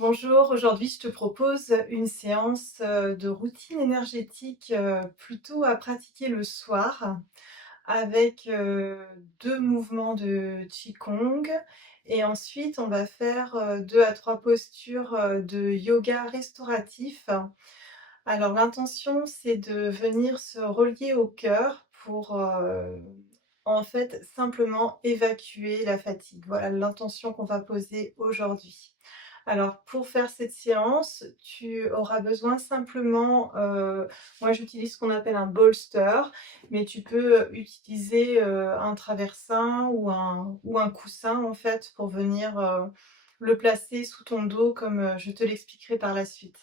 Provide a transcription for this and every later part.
Bonjour, aujourd'hui je te propose une séance de routine énergétique plutôt à pratiquer le soir avec 2 mouvements de Qigong et ensuite on va faire 2 à 3 postures de yoga restauratif. Alors l'intention c'est de venir se relier au cœur pour en fait simplement évacuer la fatigue. Voilà l'intention qu'on va poser aujourd'hui. Alors pour faire cette séance, tu auras besoin simplement, moi j'utilise ce qu'on appelle un bolster, mais tu peux utiliser, un traversin ou un coussin en fait pour venir, le placer sous ton dos comme, je te l'expliquerai par la suite.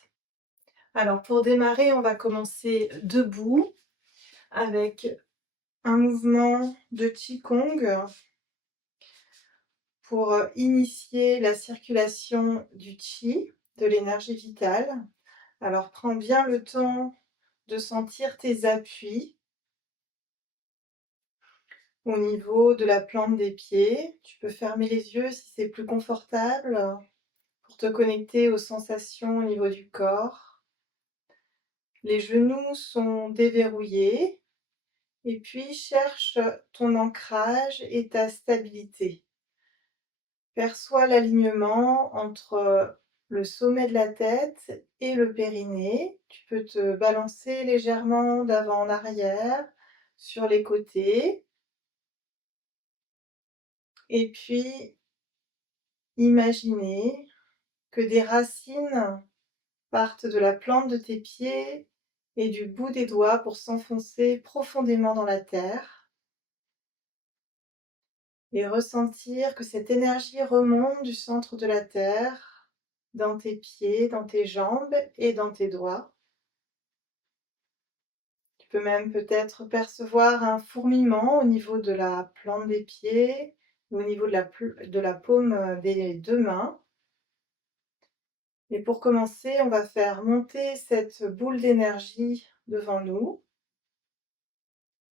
Alors pour démarrer, on va commencer debout avec un mouvement de Qigong pour, initier la circulation du qi, de l'énergie vitale. Alors prends bien le temps de sentir tes appuis au niveau de la plante des pieds. Tu peux fermer les yeux si c'est plus confortable pour te connecter aux sensations au niveau du corps. Les genoux sont déverrouillés et puis cherche ton ancrage et ta stabilité. Perçois l'alignement entre le sommet de la tête et le périnée. Tu peux te balancer légèrement d'avant en arrière, sur les côtés. Et puis, imaginer que des racines partent de la plante de tes pieds et du bout des doigts pour s'enfoncer profondément dans la terre. Et ressentir que cette énergie remonte du centre de la terre, dans tes pieds, dans tes jambes et dans tes doigts. Tu peux même peut-être percevoir un fourmillement au niveau de la plante des pieds, au niveau de la paume des deux mains. Et pour commencer, on va faire monter cette boule d'énergie devant nous,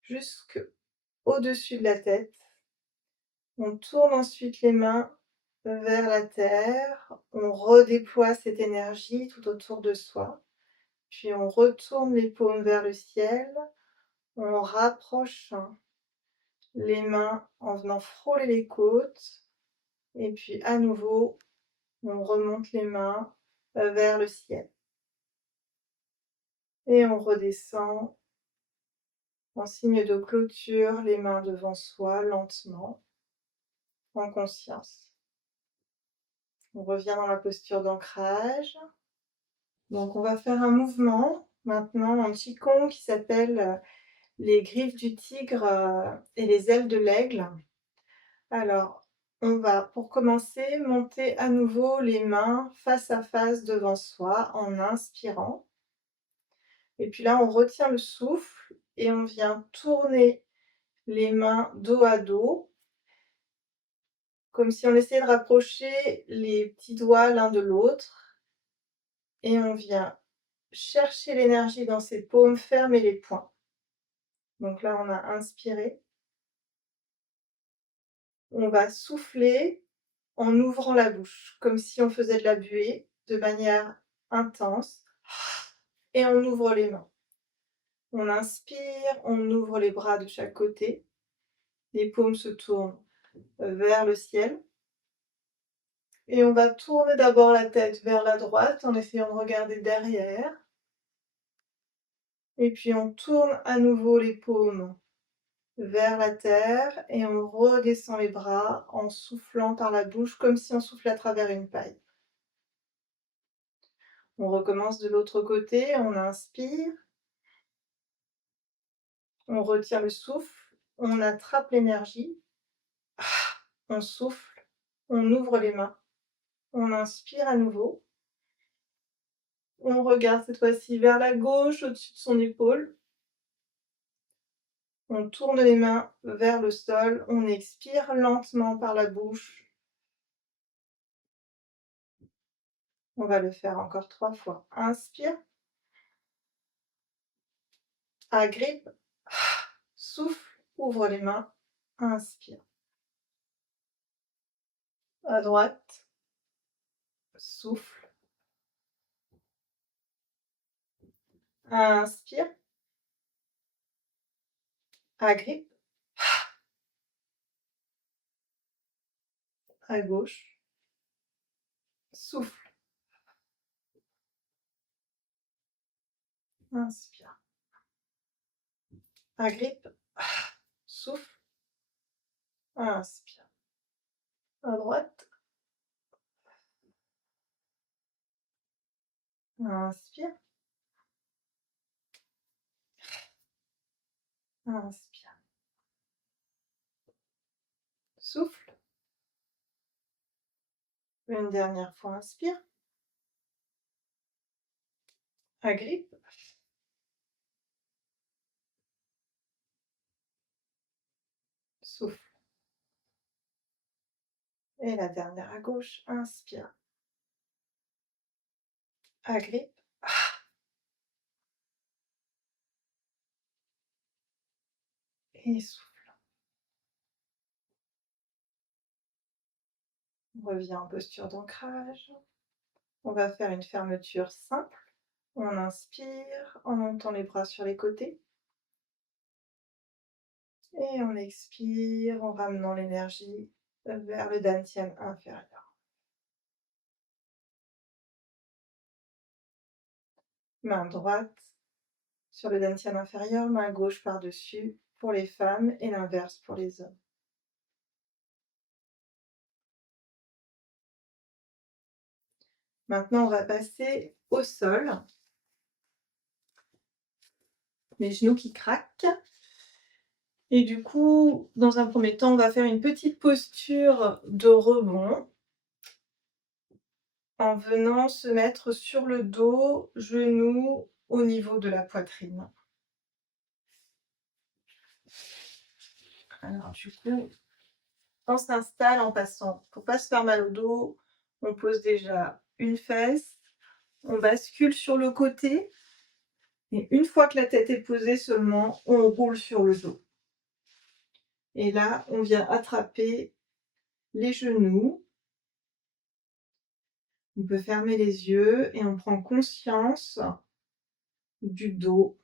jusqu'au-dessus de la tête. On tourne ensuite les mains vers la terre, on redéploie cette énergie tout autour de soi, puis on retourne les paumes vers le ciel, on rapproche les mains en venant frôler les côtes, et puis à nouveau, on remonte les mains vers le ciel. Et on redescend en signe de clôture, les mains devant soi, lentement, en conscience. On revient dans la posture d'ancrage. Donc on va faire un mouvement maintenant en Qigong qui s'appelle les griffes du tigre et les ailes de l'aigle. Alors, on va pour commencer monter à nouveau les mains face à face devant soi en inspirant. Et puis là, on retient le souffle et on vient tourner les mains dos à dos, comme si on essayait de rapprocher les petits doigts l'un de l'autre. Et on vient chercher l'énergie dans ses paumes, fermer les poings. Donc là, on a inspiré. On va souffler en ouvrant la bouche, comme si on faisait de la buée, de manière intense. Et on ouvre les mains. On inspire, on ouvre les bras de chaque côté. Les paumes se tournent vers le ciel. Et on va tourner d'abord la tête vers la droite en essayant de regarder derrière. Et puis on tourne à nouveau les paumes vers la terre et on redescend les bras en soufflant par la bouche comme si on soufflait à travers une paille. On recommence de l'autre côté, on inspire, on retient le souffle, on attrape l'énergie, on souffle, on ouvre les mains, on inspire à nouveau, on regarde cette fois-ci vers la gauche au-dessus de son épaule, on tourne les mains vers le sol, on expire lentement par la bouche. On va le faire encore 3 fois. Inspire, agrippe, souffle, ouvre les mains, inspire. À droite, souffle, Inspire, agrippe, à gauche, souffle, inspire, agrippe, souffle, inspire, à droite, inspire, inspire, souffle, une dernière fois, inspire, agrippe, souffle. Et la dernière à gauche, inspire, agrippe, et souffle. On revient en posture d'ancrage. On va faire une fermeture simple. On inspire en montant les bras sur les côtés. Et on expire en ramenant l'énergie vers le dantian inférieur. Main droite sur le dantian inférieur, main gauche par-dessus pour les femmes et l'inverse pour les hommes. Maintenant, on va passer au sol. Les genoux qui craquent. Et du coup, dans un premier temps, on va faire une petite posture de rebond en venant se mettre sur le dos, genoux au niveau de la poitrine. Alors du coup, on s'installe en passant. Pour pas se faire mal au dos, on pose déjà une fesse, on bascule sur le côté et une fois que la tête est posée seulement, on roule sur le dos. Et là, on vient attraper les genoux. On peut fermer les yeux et on prend conscience du dos,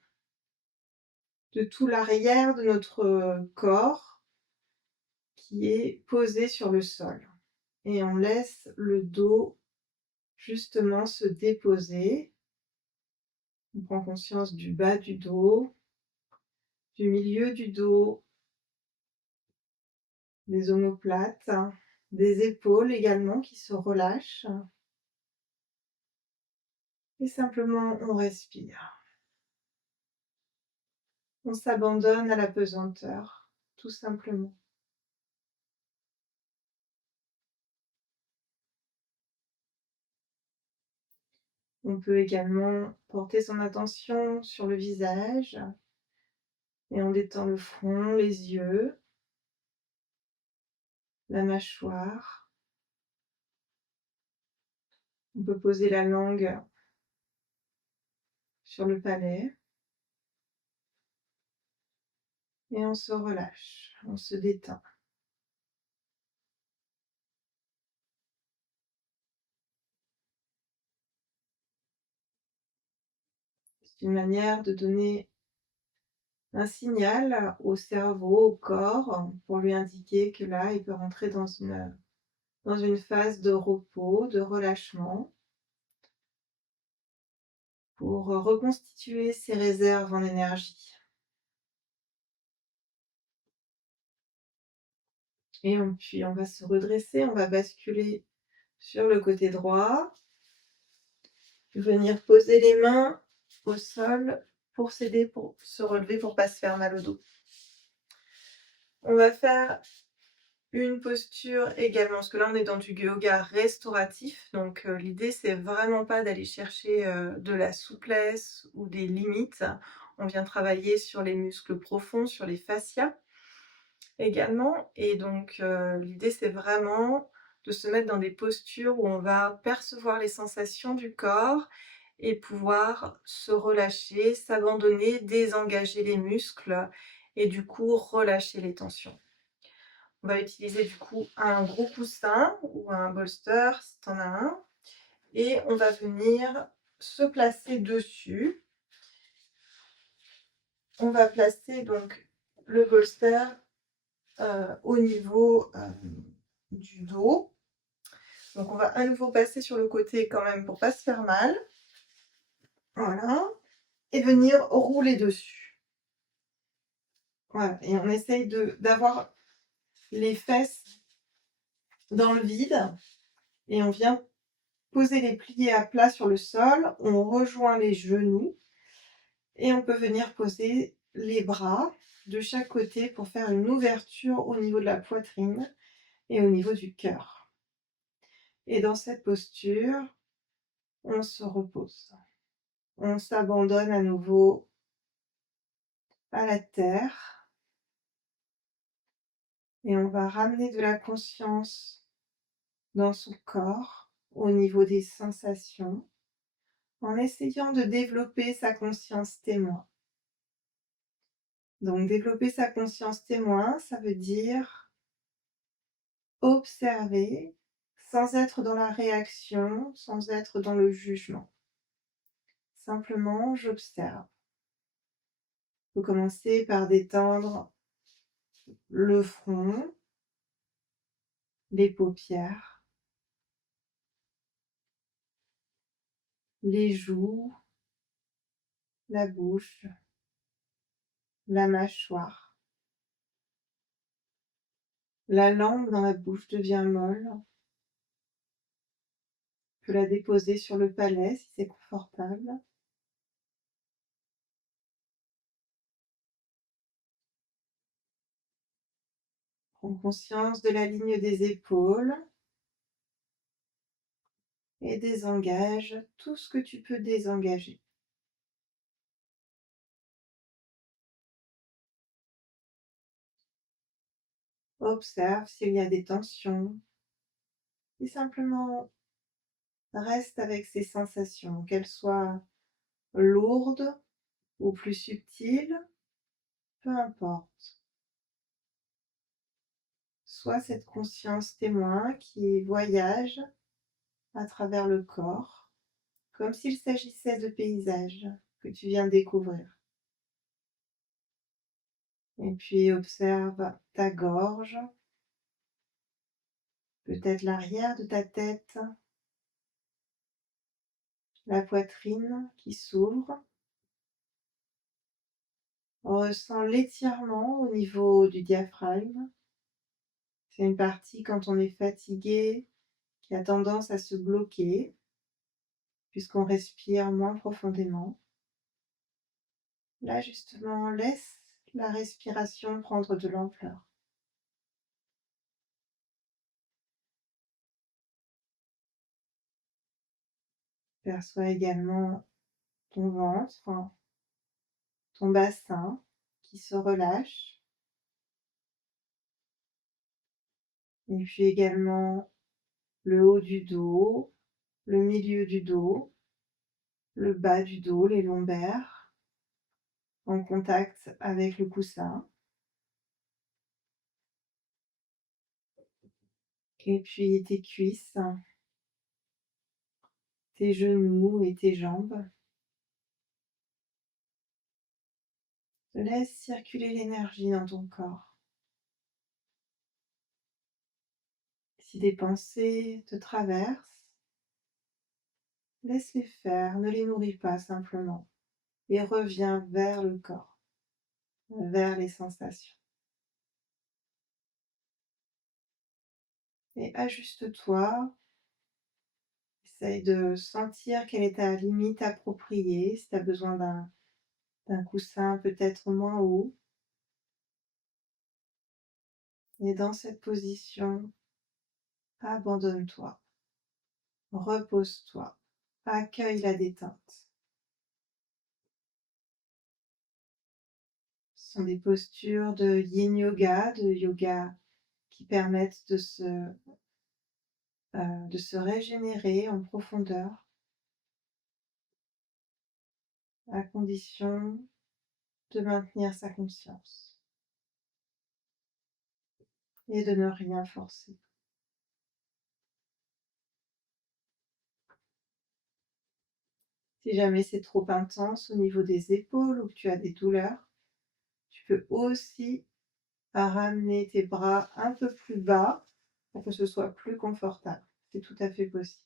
de tout l'arrière de notre corps qui est posé sur le sol. Et on laisse le dos justement se déposer. On prend conscience du bas du dos, du milieu du dos, des omoplates, des épaules également qui se relâchent. Et simplement on respire. On s'abandonne à la pesanteur, tout simplement. On peut également porter son attention sur le visage et on détend le front, les yeux, la mâchoire. On peut poser la langue sur le palais et on se relâche, on se détend. C'est une manière de donner un signal au cerveau, au corps, pour lui indiquer que là, il peut rentrer dans une phase de repos, de relâchement, pour reconstituer ses réserves en énergie. Puis on va se redresser, on va basculer sur le côté droit, venir poser les mains au sol pour s'aider, pour se relever, pour ne pas se faire mal au dos. On va faire une posture également, parce que là on est dans du yoga restauratif, donc l'idée c'est vraiment pas d'aller chercher de la souplesse ou des limites. On vient travailler sur les muscles profonds, sur les fascias également, et donc l'idée c'est vraiment de se mettre dans des postures où on va percevoir les sensations du corps et pouvoir se relâcher, s'abandonner, désengager les muscles et du coup relâcher les tensions. On va utiliser du coup un gros coussin ou un bolster si tu en as un. Et on va venir se placer dessus on va placer donc le bolster au niveau du dos. Donc on va à nouveau passer sur le côté quand même pour pas se faire mal. Voilà. Et venir rouler dessus. Voilà. Et on essaye d'avoir les fesses dans le vide. Et on vient poser les pliés à plat sur le sol. On rejoint les genoux. Et on peut venir poser les bras de chaque côté pour faire une ouverture au niveau de la poitrine et au niveau du cœur. Et dans cette posture, on se repose. On s'abandonne à nouveau à la terre et on va ramener de la conscience dans son corps au niveau des sensations en essayant de développer sa conscience témoin. Donc développer sa conscience témoin, ça veut dire observer sans être dans la réaction, sans être dans le jugement. Simplement, j'observe. On peut commencer par détendre le front, les paupières, les joues, la bouche, la mâchoire. La langue dans la bouche devient molle. On peut la déposer sur le palais si c'est confortable. Prends conscience de la ligne des épaules et désengage tout ce que tu peux désengager. Observe s'il y a des tensions et simplement reste avec ces sensations, qu'elles soient lourdes ou plus subtiles, peu importe. Sois cette conscience témoin qui voyage à travers le corps, comme s'il s'agissait de paysages que tu viens découvrir. Et puis observe ta gorge, peut-être l'arrière de ta tête, la poitrine qui s'ouvre. Ressens l'étirement au niveau du diaphragme. C'est une partie quand on est fatigué qui a tendance à se bloquer puisqu'on respire moins profondément. Là justement, laisse la respiration prendre de l'ampleur. Perçois également ton ventre, ton bassin qui se relâche. Et puis également le haut du dos, le milieu du dos, le bas du dos, les lombaires, en contact avec le coussin. Et puis tes cuisses, tes genoux et tes jambes. Laisse circuler l'énergie dans ton corps. Si des pensées te traversent, laisse-les faire, ne les nourris pas simplement. Et reviens vers le corps, vers les sensations. Et ajuste-toi. Essaye de sentir quelle est ta limite appropriée, si tu as besoin d'un coussin peut-être moins haut. Et dans cette position, abandonne-toi, repose-toi, accueille la détente. Ce sont des postures de yin yoga, de yoga qui permettent de se régénérer en profondeur, à condition de maintenir sa conscience et de ne rien forcer. Si jamais c'est trop intense au niveau des épaules ou que tu as des douleurs, peux aussi ramener tes bras un peu plus bas pour que ce soit plus confortable. C'est tout à fait possible.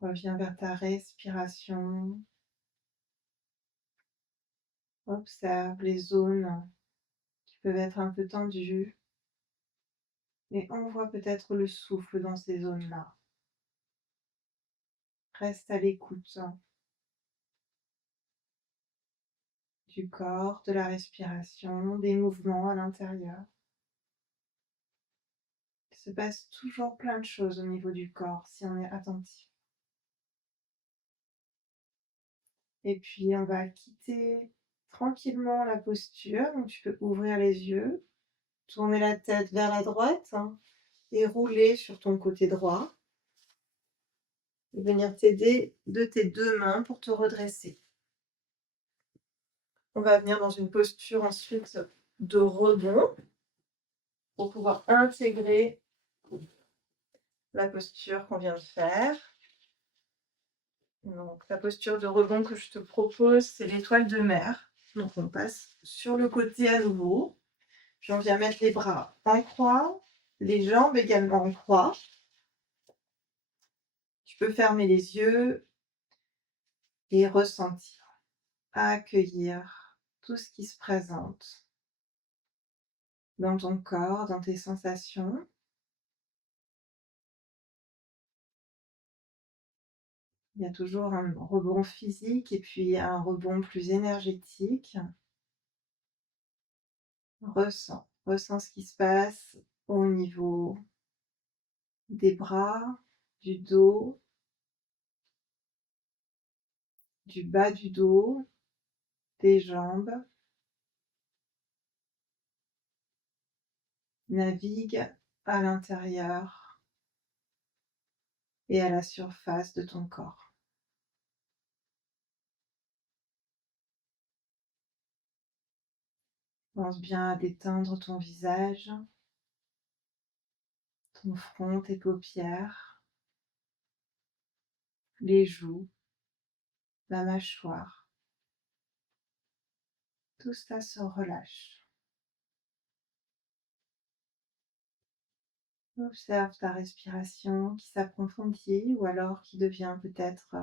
Reviens vers ta respiration. Observe les zones qui peuvent être un peu tendues et envoie peut-être le souffle dans ces zones-là. Reste à l'écoute du corps, de la respiration, des mouvements à l'intérieur. Il se passe toujours plein de choses au niveau du corps si on est attentif. Et puis on va quitter tranquillement la posture. Donc tu peux ouvrir les yeux, tourner la tête vers la droite et rouler sur ton côté droit. Et venir t'aider de tes deux mains pour te redresser. On va venir dans une posture ensuite de rebond pour pouvoir intégrer la posture qu'on vient de faire. Donc la posture de rebond que je te propose, c'est l'étoile de mer. Donc on passe sur le côté à nouveau. Puis on vient mettre les bras en croix, les jambes également en croix. Tu peux fermer les yeux et ressentir, accueillir tout ce qui se présente dans ton corps, dans tes sensations. Il y a toujours un rebond physique et puis un rebond plus énergétique. Ressens ce qui se passe au niveau des bras, du dos, du bas du dos, des jambes. Navigue à l'intérieur et à la surface de ton corps. Pense bien à détendre ton visage, ton front, tes paupières, les joues, la mâchoire. Tout cela se relâche. Observe ta respiration qui s'approfondit ou alors qui devient peut-être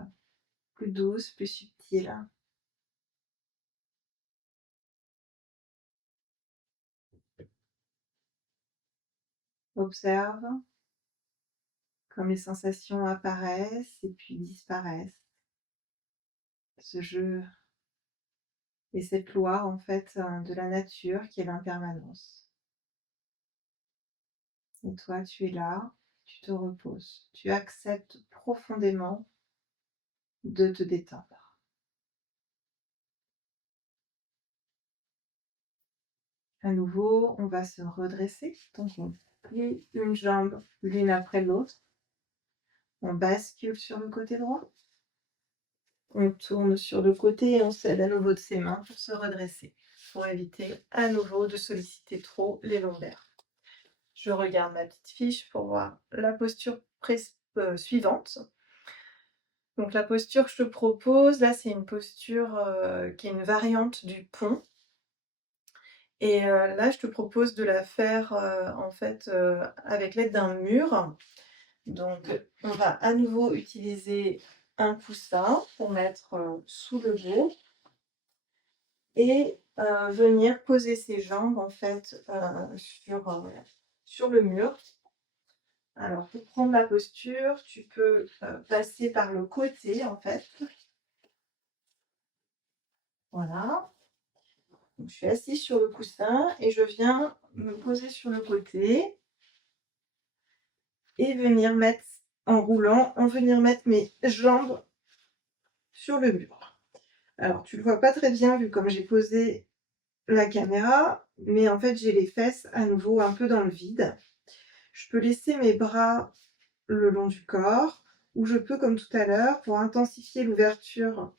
plus douce, plus subtile. Observe comme les sensations apparaissent et puis disparaissent. Ce jeu et cette loi en fait de la nature qui est l'impermanence. Et toi, tu es là, tu te reposes, tu acceptes profondément de te détendre. À nouveau, on va se redresser. Donc, on plie une jambe l'une après l'autre. On bascule sur le côté droit. On tourne sur le côté et on s'aide à nouveau de ses mains pour se redresser, pour éviter à nouveau de solliciter trop les lombaires. Je regarde ma petite fiche pour voir la posture suivante. Donc la posture que je te propose, là, c'est une posture qui est une variante du pont. Et là, je te propose de la faire en fait avec l'aide d'un mur. Donc on va à nouveau utiliser un coussin pour mettre sous le dos et venir poser ses jambes en fait sur le mur. Alors pour prendre la posture, tu peux passer par le côté en fait. Voilà. Donc, je suis assise sur le coussin et je viens me poser sur le côté et venir mettre, en roulant, venir mettre mes jambes sur le mur. Alors, tu ne le vois pas très bien vu comme j'ai posé la caméra, mais en fait, j'ai les fesses à nouveau un peu dans le vide. Je peux laisser mes bras le long du corps ou je peux, comme tout à l'heure, pour intensifier l'ouverture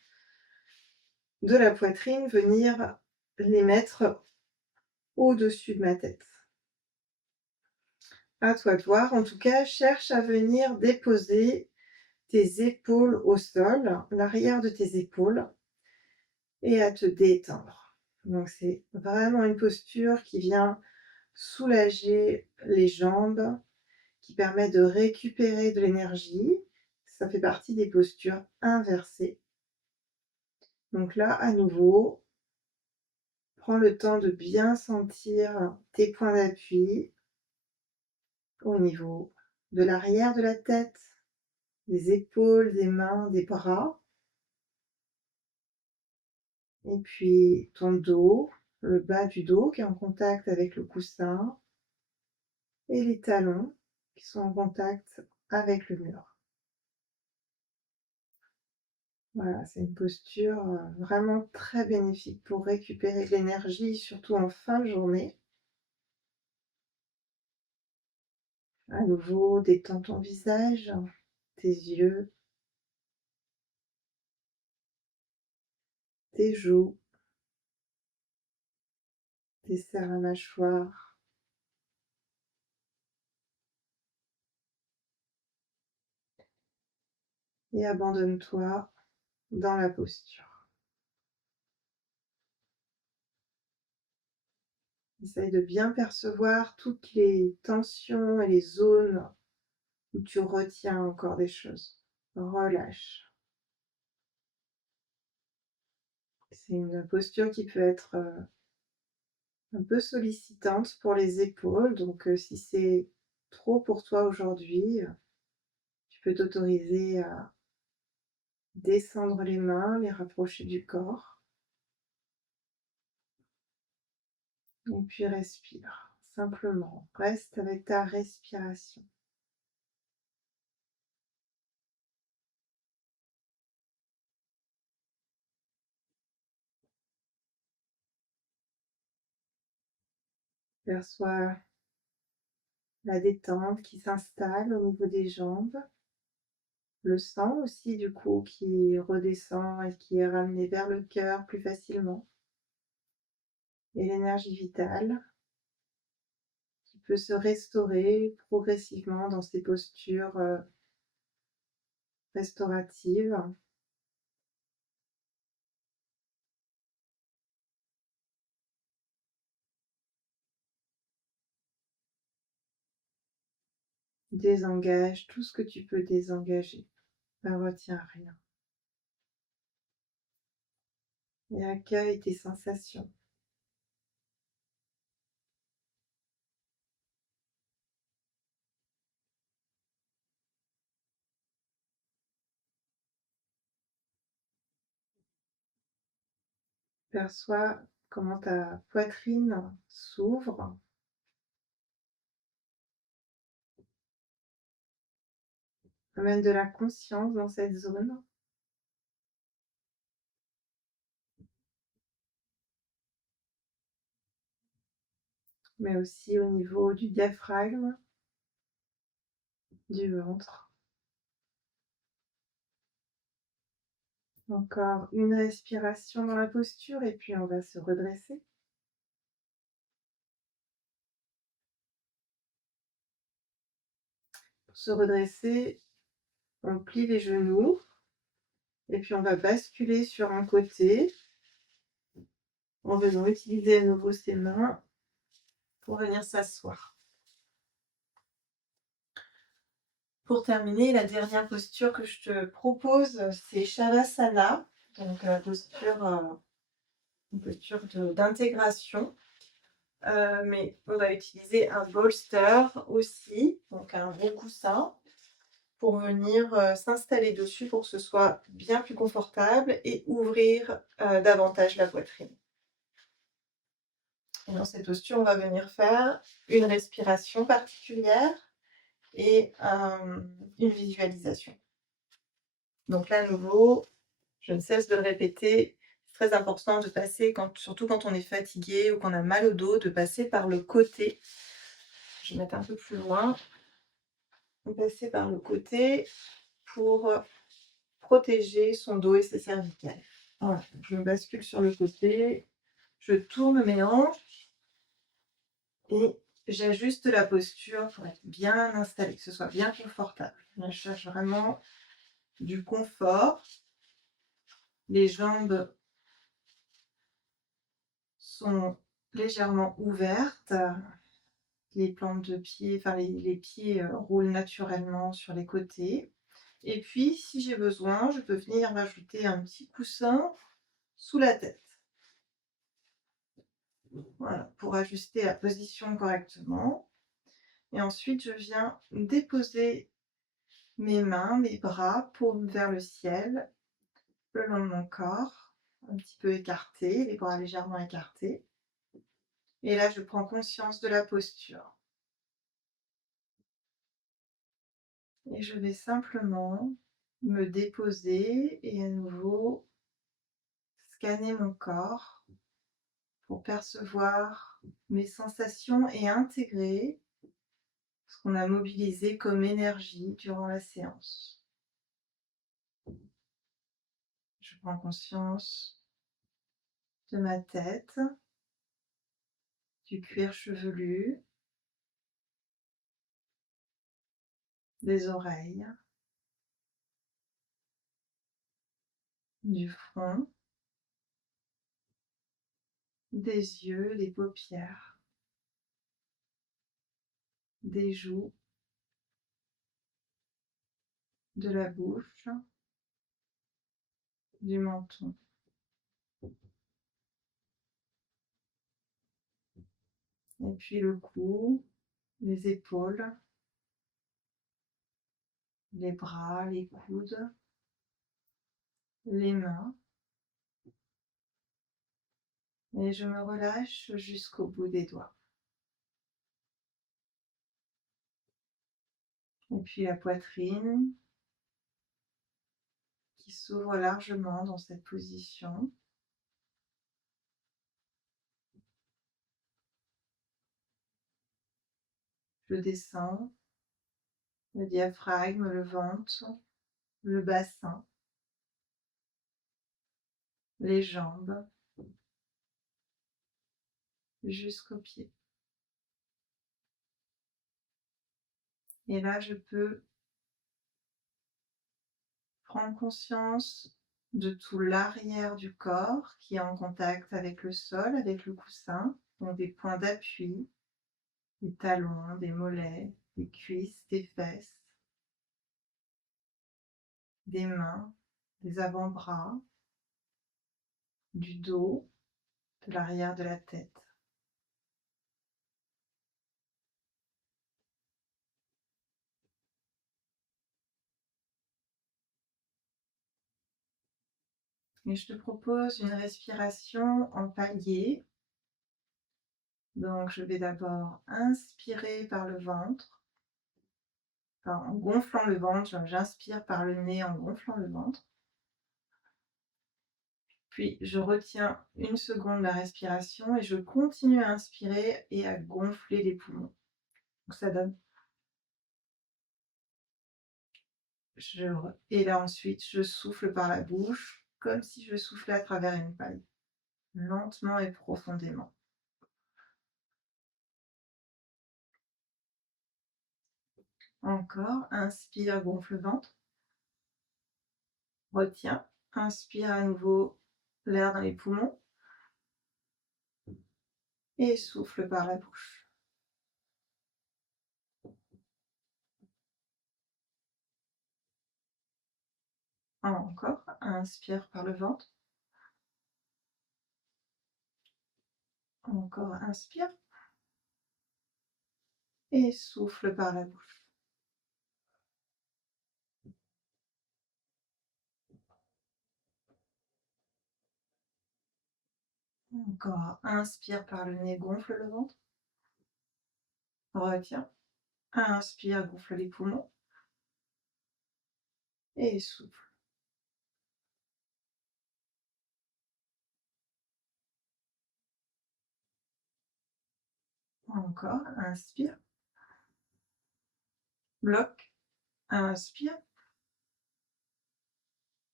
de la poitrine, venir les mettre au-dessus de ma tête. À toi de voir. En tout cas, cherche à venir déposer tes épaules au sol, l'arrière de tes épaules, et à te détendre. Donc c'est vraiment une posture qui vient soulager les jambes, qui permet de récupérer de l'énergie. Ça fait partie des postures inversées. Donc là, à nouveau, prends le temps de bien sentir tes points d'appui au niveau de l'arrière de la tête, des épaules, des mains, des bras. Et puis ton dos, le bas du dos qui est en contact avec le coussin et les talons qui sont en contact avec le mur. Voilà, c'est une posture vraiment très bénéfique pour récupérer de l'énergie, surtout en fin de journée. À nouveau, détends ton visage, tes yeux, tes joues, desserre la mâchoire. Et abandonne-toi dans la posture. Essaye de bien percevoir toutes les tensions et les zones où tu retiens encore des choses. Relâche. C'est une posture qui peut être un peu sollicitante pour les épaules, donc si c'est trop pour toi aujourd'hui, tu peux t'autoriser à descendre les mains, les rapprocher du corps, et puis respire. Simplement, reste avec ta respiration. Perçois la détente qui s'installe au niveau des jambes, le sang aussi du coup qui redescend et qui est ramené vers le cœur plus facilement, et l'énergie vitale qui peut se restaurer progressivement dans ces postures restauratives. Désengage tout ce que tu peux désengager, ne retiens rien, et accueille tes sensations. Perçois comment ta poitrine s'ouvre. Amène de la conscience dans cette zone, mais aussi au niveau du diaphragme, du ventre. Encore une respiration dans la posture et puis on va se redresser. Pour se redresser, on plie les genoux et puis on va basculer sur un côté en venant utiliser à nouveau ses mains pour venir s'asseoir. Pour terminer, la dernière posture que je te propose, c'est Shavasana, donc une posture d'intégration. Mais on va utiliser un bolster aussi, donc un bon coussin, pour venir s'installer dessus pour que ce soit bien plus confortable et ouvrir davantage la poitrine. Et dans cette posture, on va venir faire une respiration particulière et une visualisation. Donc là, à nouveau, je ne cesse de le répéter, c'est très important de passer, surtout quand on est fatigué ou qu'on a mal au dos, de passer par le côté. Je vais mettre un peu plus loin. Passer par le côté pour protéger son dos et ses cervicales. Voilà, je bascule sur le côté, je tourne mes hanches et j'ajuste la posture pour être bien installée, que ce soit bien confortable. Là, je cherche vraiment du confort. Les jambes sont légèrement ouvertes. Les plantes de pied, enfin les pieds roulent naturellement sur les côtés. Et puis, si j'ai besoin, je peux venir rajouter un petit coussin sous la tête. Voilà, pour ajuster la position correctement. Et ensuite, je viens déposer mes mains, mes bras, paumes vers le ciel, le long de mon corps, un petit peu écarté, les bras légèrement écartés. Et là, je prends conscience de la posture. Et je vais simplement me déposer et à nouveau scanner mon corps pour percevoir mes sensations et intégrer ce qu'on a mobilisé comme énergie durant la séance. Je prends conscience de ma tête, du cuir chevelu, des oreilles, du front, des yeux, des paupières, des joues, de la bouche, du menton. Et puis le cou, les épaules, les bras, les coudes, les mains. Et je me relâche jusqu'au bout des doigts. Et puis la poitrine qui s'ouvre largement dans cette position. Je descends le diaphragme, le ventre, le bassin, les jambes, jusqu'aux pieds. Et là, je peux prendre conscience de tout l'arrière du corps qui est en contact avec le sol, avec le coussin, donc des points d'appui, des talons, des mollets, des cuisses, des fesses, des mains, des avant-bras, du dos, de l'arrière de la tête. Et je te propose une respiration en palier. Donc, je vais d'abord inspirer par le ventre, enfin, en gonflant le ventre. J'inspire par le nez en gonflant le ventre. Puis, je retiens une seconde la respiration et je continue à inspirer et à gonfler les poumons. Donc, ça donne. Et là, ensuite, je souffle par la bouche, comme si je soufflais à travers une paille, lentement et profondément. Encore, inspire, gonfle le ventre. Retiens, inspire à nouveau l'air dans les poumons et souffle par la bouche. Encore, inspire par le ventre. Encore, inspire et souffle par la bouche. Encore, inspire par le nez, gonfle le ventre. Retiens, inspire, gonfle les poumons et souffle. Encore, inspire, bloque, inspire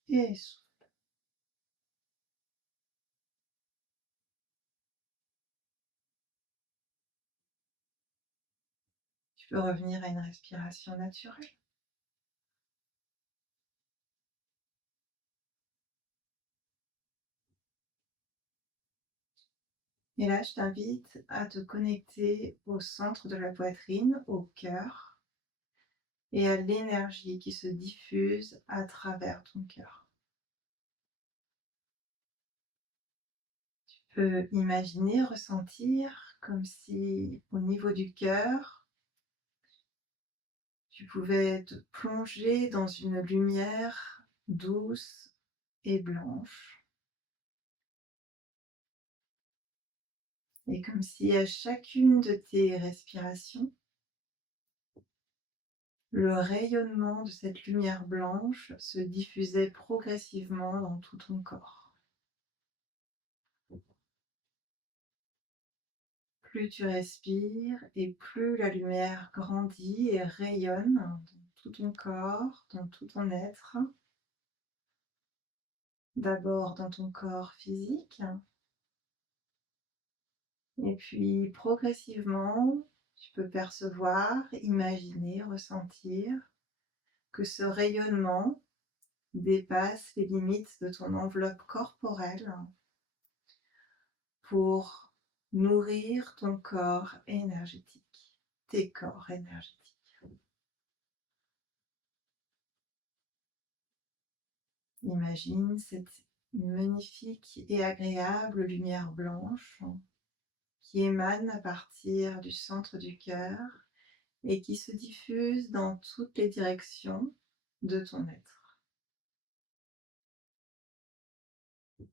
et souffle. Tu peux revenir à une respiration naturelle. Et là, je t'invite à te connecter au centre de la poitrine, au cœur, et à l'énergie qui se diffuse à travers ton cœur. Tu peux imaginer, ressentir comme si au niveau du cœur, tu pouvais te plonger dans une lumière douce et blanche. Et comme si à chacune de tes respirations, le rayonnement de cette lumière blanche se diffusait progressivement dans tout ton corps. Plus tu respires et plus la lumière grandit et rayonne dans tout ton corps, dans tout ton être. D'abord dans ton corps physique et puis progressivement, tu peux percevoir, imaginer, ressentir que ce rayonnement dépasse les limites de ton enveloppe corporelle pour nourrir ton corps énergétique, tes corps énergétiques. Imagine cette magnifique et agréable lumière blanche qui émane à partir du centre du cœur et qui se diffuse dans toutes les directions de ton être.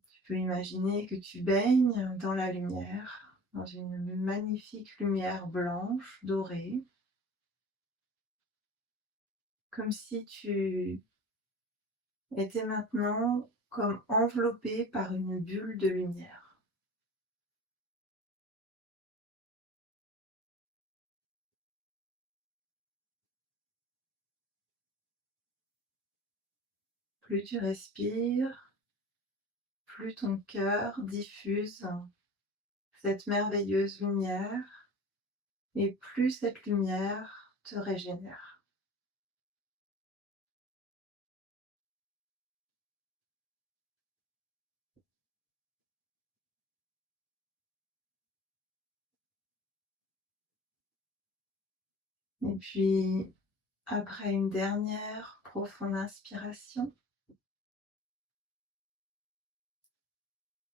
Tu peux imaginer que tu baignes dans la lumière, dans une magnifique lumière blanche, dorée, comme si tu étais maintenant comme enveloppé par une bulle de lumière. Plus tu respires, plus ton cœur diffuse cette merveilleuse lumière et plus cette lumière te régénère. Et puis, après une dernière profonde inspiration,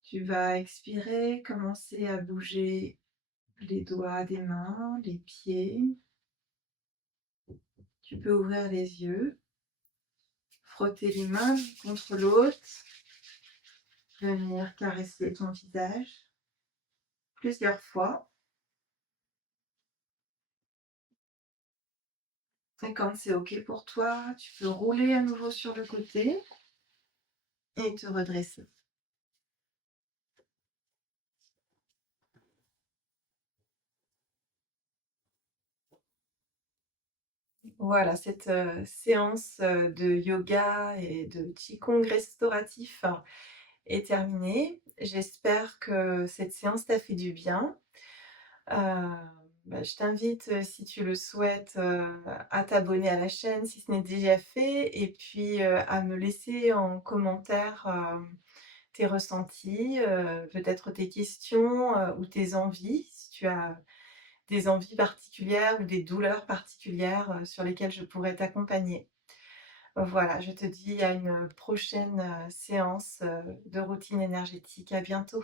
tu vas expirer, commencer à bouger les doigts des mains, les pieds. Tu peux ouvrir les yeux, frotter les mains l'une contre l'autre, venir caresser ton visage plusieurs fois. Et quand c'est OK pour toi, tu peux rouler à nouveau sur le côté et te redresser. Voilà, cette séance de yoga et de qigong restauratif est terminée. J'espère que cette séance t'a fait du bien. Heu, je t'invite, si tu le souhaites, à t'abonner à la chaîne si ce n'est déjà fait et puis, à me laisser en commentaire, tes ressentis, peut-être tes questions, ou tes envies, si tu as des envies particulières ou des douleurs particulières, sur lesquelles je pourrais t'accompagner. Voilà, je te dis à une prochaine, séance, de routine énergétique. À bientôt.